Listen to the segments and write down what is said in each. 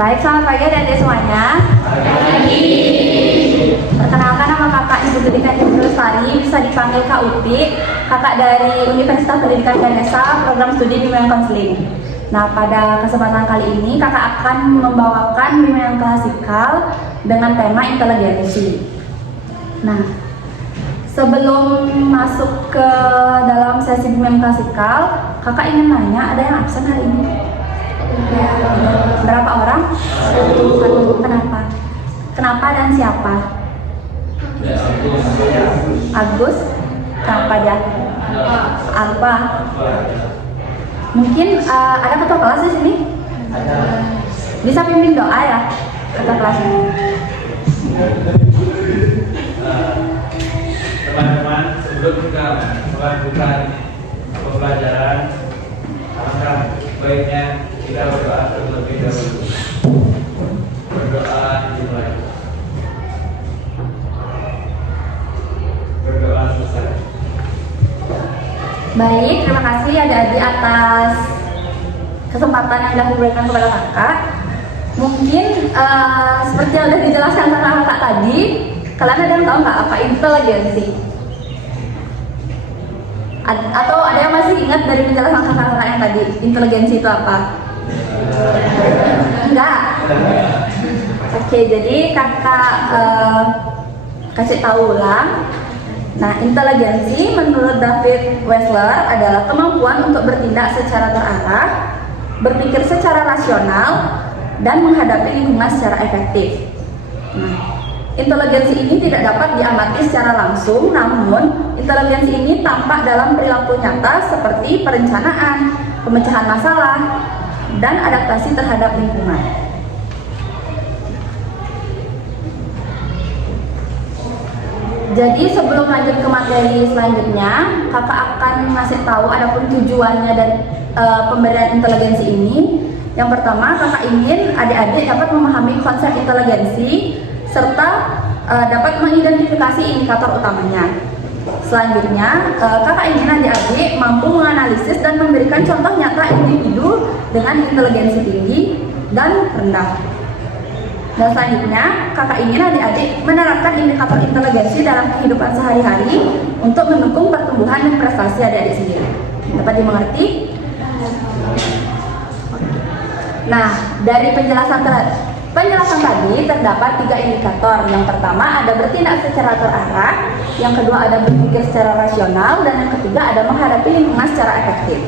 Baik, selamat pagi adik-adik semuanya. Pagi. Perkenalkan, nama kakak Ibu Pendidikan Ibu Lestari, bisa dipanggil Kak Uti, kakak dari Universitas Pendidikan Ganesha, program studi bimbingan konseling. Nah, pada kesempatan kali ini kakak akan membawakan bimbingan klasikal dengan tema inteligensi. Nah, sebelum masuk ke dalam sesi bimbingan klasikal, kakak ingin nanya, ada yang absen hari ini? Berapa orang? Satu. Kenapa? Kenapa dan siapa? Agus. Kenapa dia? Alfa. Mungkin ada ketua kelas di sini? Bisa pimpin doa ya ketua kelasnya? Teman-teman, sebelum kita melakukan pembelajaran, alangkah baiknya kita berdoa terlebih dahulu. Berdoa dimulai. Berdoa selesai. Baik, terima kasih adik-adik atas kesempatan yang sudah diberikan kepada kakak. Mungkin seperti yang sudah dijelaskan sama kakak tadi, kalian ada yang tahu nggak apa inteligensi? Atau ada yang masih ingat dari penjelasan kakak-kakak yang tadi, inteligensi itu apa? Enggak. Oke, jadi kakak kasih tahu ulang. Nah, inteligensi menurut David Wessler adalah kemampuan untuk bertindak secara terarah, berpikir secara rasional, dan menghadapi lingkungan secara efektif. Nah, inteligensi ini tidak dapat diamati secara langsung, namun inteligensi ini tampak dalam perilaku nyata seperti perencanaan, pemecahan masalah, dan adaptasi terhadap lingkungan. Jadi sebelum lanjut ke materi selanjutnya, kakak akan ngasih tahu adapun tujuannya dan pemberian inteligensi ini. Yang pertama, kakak ingin adik-adik dapat memahami konsep inteligensi serta dapat mengidentifikasi indikator utamanya. Selanjutnya, kakak ingin adik-adik mampu menganalisis dan memberikan contoh nyata individu dengan inteligensi tinggi dan rendah. Dan selanjutnya, kakak ingin adik-adik menerapkan indikator inteligensi dalam kehidupan sehari-hari untuk mendukung pertumbuhan dan prestasi adik-adik sendiri. Dapat dimengerti? Nah, dari penjelasan tadi terdapat 3 indikator. Yang pertama ada bertindak secara terarah, yang kedua ada berpikir secara rasional, dan yang ketiga ada menghadapi lingkungan secara efektif.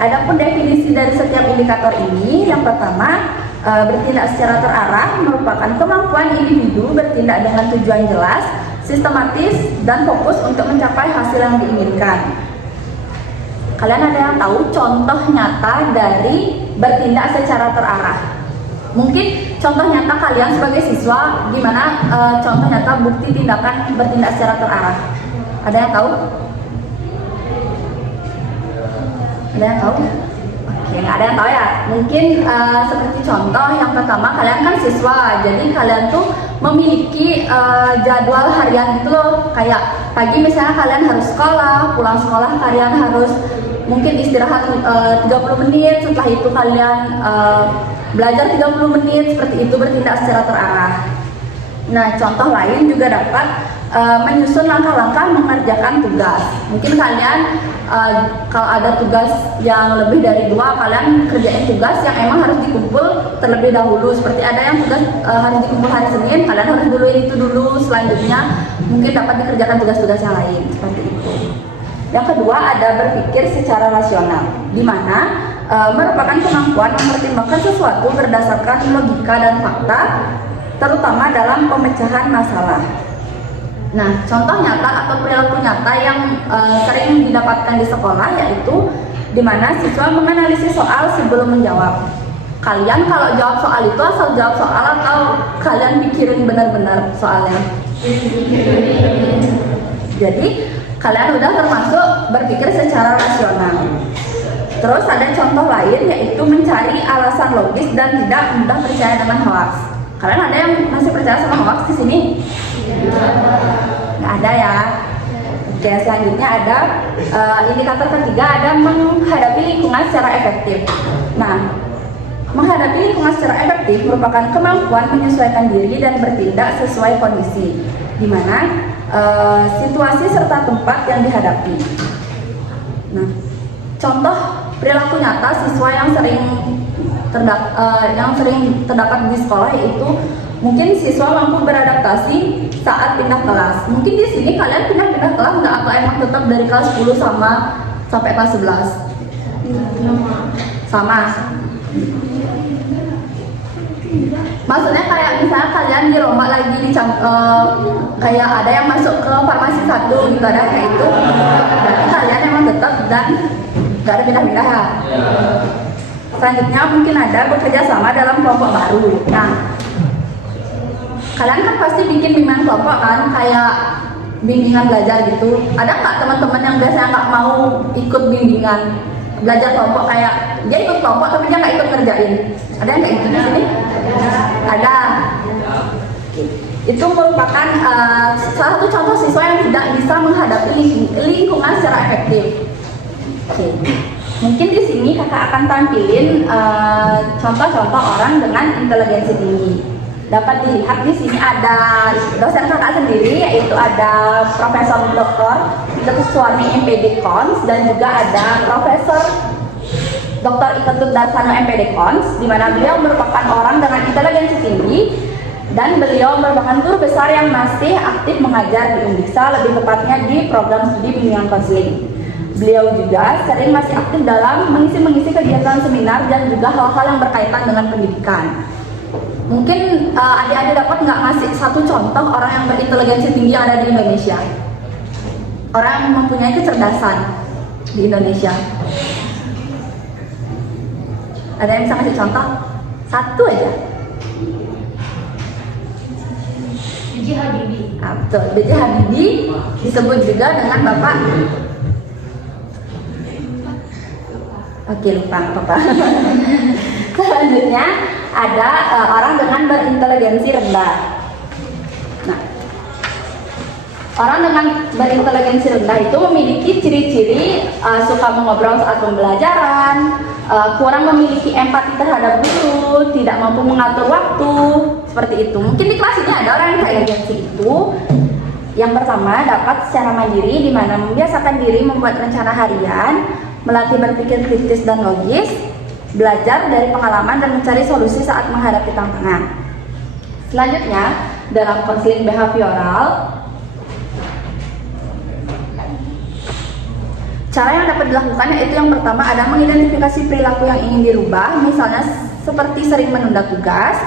Adapun definisi dari setiap indikator ini, yang pertama, bertindak secara terarah merupakan kemampuan individu bertindak dengan tujuan jelas, sistematis, dan fokus untuk mencapai hasil yang diinginkan. Kalian ada yang tahu contoh nyata dari bertindak secara terarah? Mungkin contoh nyata kalian sebagai siswa, gimana contoh nyata bukti tindakan bertindak secara terarah? Ada yang tahu? Ada yang tahu? Oke, nggak ada yang tahu ya. Mungkin seperti contoh yang pertama, kalian kan siswa, jadi kalian tuh memiliki jadwal harian gitu loh. Kayak pagi misalnya kalian harus sekolah, pulang sekolah kalian harus mungkin istirahat 30 menit, setelah itu kalian belajar 30 menit, seperti itu bertindak secara terarah. Nah, contoh lain juga dapat menyusun langkah-langkah mengerjakan tugas. Mungkin kalian kalau ada tugas yang lebih dari 2, kalian kerjain tugas yang emang harus dikumpul terlebih dahulu. Seperti ada yang tugas harus dikumpul hari Senin, kalian harus duluin itu dulu. Selanjutnya mungkin dapat dikerjakan tugas-tugas yang lain, seperti itu. Yang kedua ada berpikir secara rasional, di mana merupakan kemampuan mempertimbangkan sesuatu berdasarkan logika dan fakta, terutama dalam pemecahan masalah. Nah, contoh nyata atau perilaku nyata yang sering didapatkan di sekolah yaitu di mana siswa menganalisis soal sebelum menjawab. Kalian kalau jawab soal itu asal jawab soal atau kalian pikirin benar-benar soalnya? Jadi kalian udah termasuk berpikir secara rasional. Terus ada contoh lain yaitu mencari alasan logis dan tidak mudah percaya dengan hoax. Kalian ada yang masih percaya sama hoax di sini? Nggak ada ya. Oke, selanjutnya ada indikator ketiga ada menghadapi lingkungan secara efektif. Nah, Menghadapi lingkungan secara efektif merupakan kemampuan menyesuaikan diri dan bertindak sesuai kondisi, di mana situasi serta tempat yang dihadapi. Nah, contoh perilaku nyata siswa yang sering terdapat di sekolah yaitu mungkin siswa mampu beradaptasi saat pindah kelas. Mungkin di sini kalian pindah kelas nggak, atau emang tetap dari kelas 10 sampai kelas 11? Sama. Maksudnya kayak misalnya kalian dirombak lagi kayak ada yang masuk ke farmasi 1 gitu, ada kayak itu, berarti kalian emang tetap dan nggak ada pindah-pindah ya. Selanjutnya mungkin ada bekerja sama dalam kelompok baru. Nah, kalian kan pasti bikin bimbingan kelompok kan, kayak bimbingan belajar gitu. Ada nggak teman-teman yang biasanya nggak mau ikut bimbingan belajar kelompok, kayak dia ikut kelompok tapi dia nggak ikut ngerjain? Ada yang kayak gitu di sini? Ada. Itu merupakan salah satu contoh siswa yang tidak bisa menghadapi lingkungan secara efektif. Oke. Mungkin di sini kakak akan tampilin contoh-contoh orang dengan inteligensi tinggi. Dapat dilihat di sini ada dosen kakak sendiri, yaitu ada Profesor Dr. Suwarni MPD Kons, dan juga ada Profesor Dr. Iketut Darsano MPD Kons, di mana beliau merupakan orang dengan inteligensi tinggi dan beliau merupakan guru besar yang masih aktif mengajar di Undiksa, lebih tepatnya di program studi bimbingan konseling. Beliau juga sering masih aktif dalam mengisi kegiatan seminar dan juga hal-hal yang berkaitan dengan pendidikan. Mungkin adik-adik dapat nggak ngasih satu contoh orang yang berinteligensi tinggi yang ada di Indonesia? Orang yang mempunyai kecerdasan di Indonesia. Ada yang bisa kasih contoh? Satu aja. B.J. Habibie. Betul, B.J. Habibie disebut juga dengan Bapak. Oke, lupa apa-apa. Selanjutnya ada orang dengan berinteligensi rendah. Nah, orang dengan berinteligensi rendah itu memiliki ciri-ciri suka mengobrol saat pembelajaran, kurang memiliki empati terhadap guru, tidak mampu mengatur waktu, seperti itu. Mungkin di kelas ini ada orang yang inteligensi itu. Yang pertama, dapat secara mandiri, di mana membiasakan diri membuat rencana harian, melatih berpikir kritis dan logis, belajar dari pengalaman dan mencari solusi saat menghadapi tantangan. Selanjutnya, dalam konseling behavioral, cara yang dapat dilakukan yaitu yang pertama ada mengidentifikasi perilaku yang ingin dirubah, misalnya seperti sering menunda tugas.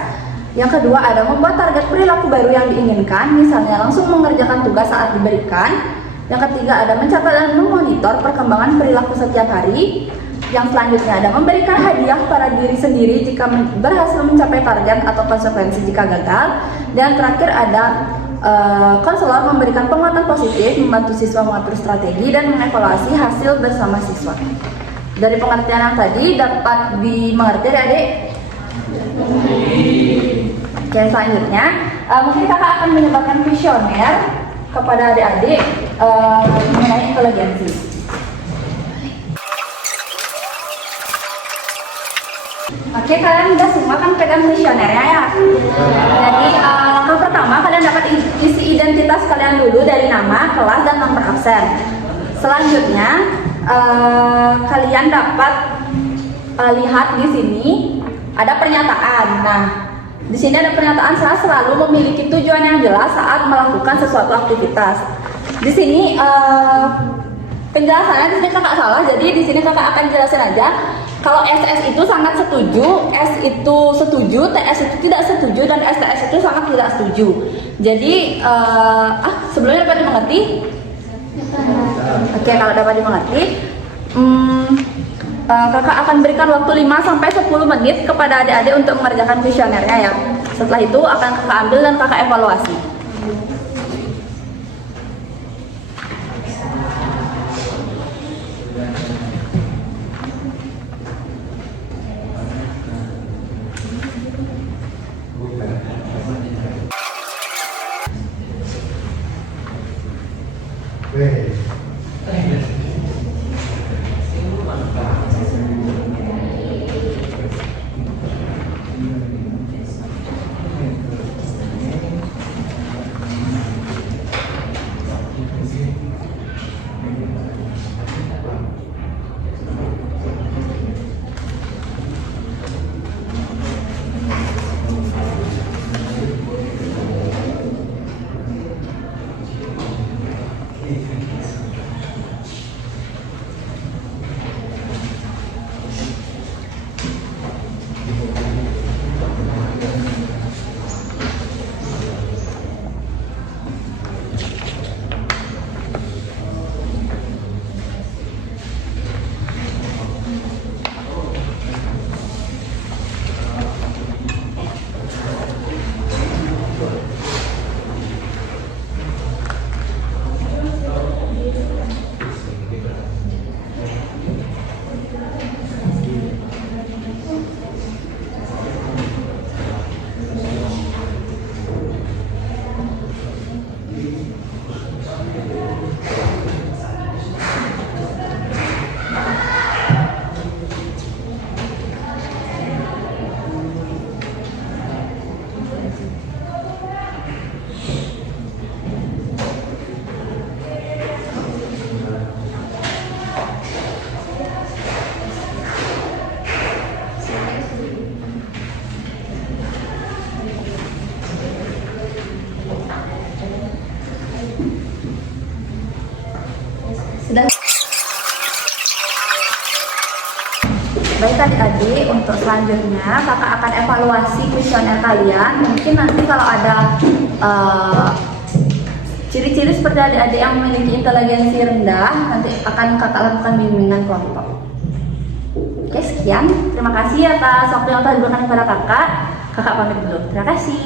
Yang kedua ada membuat target perilaku baru yang diinginkan, misalnya langsung mengerjakan tugas saat diberikan. Yang ketiga ada mencatat dan memonitor perkembangan perilaku setiap hari. Yang selanjutnya ada memberikan hadiah pada diri sendiri jika berhasil mencapai target atau konsekuensi jika gagal. Dan terakhir ada konselor memberikan penguatan positif, membantu siswa mengatur strategi dan mengevaluasi hasil bersama siswa. Dari pengertian yang tadi dapat dimengerti adik? Oke, selanjutnya mungkin kakak akan menyebarkan kuesioner kepada adik-adik mengenai inteligensi. Oke, kalian udah semua kan pegang kuesionernya ya. Jadi langkah pertama kalian dapat isi identitas kalian dulu dari nama, kelas, dan nomor absen. Selanjutnya kalian dapat lihat di sini ada pernyataan. Nah, di sini ada pernyataan saya selalu memiliki tujuan yang jelas saat melakukan sesuatu aktivitas. Di sini penjelasannya di sini kakak salah, jadi di sini kakak akan jelasin aja. Kalau SS itu sangat setuju, S itu setuju, TS itu tidak setuju, dan STS itu sangat tidak setuju. Jadi sebelumnya dapat dimengerti? Oke, kalau dapat dimengerti, kakak akan berikan waktu 5-10 menit kepada adik-adik untuk mengerjakan kuesionernya ya. Setelah itu akan kakak ambil dan kakak evaluasi. Baik adik-adik, untuk selanjutnya kakak akan evaluasi kuesioner kalian. Mungkin nanti kalau ada ciri-ciri seperti adik-adik yang memiliki inteligensi rendah, nanti akan kakak lakukan bimbingan kelompok. Oke, sekian. Terima kasih atas waktu yang telah diberikan kepada kakak. Kakak pamit dulu. Terima kasih.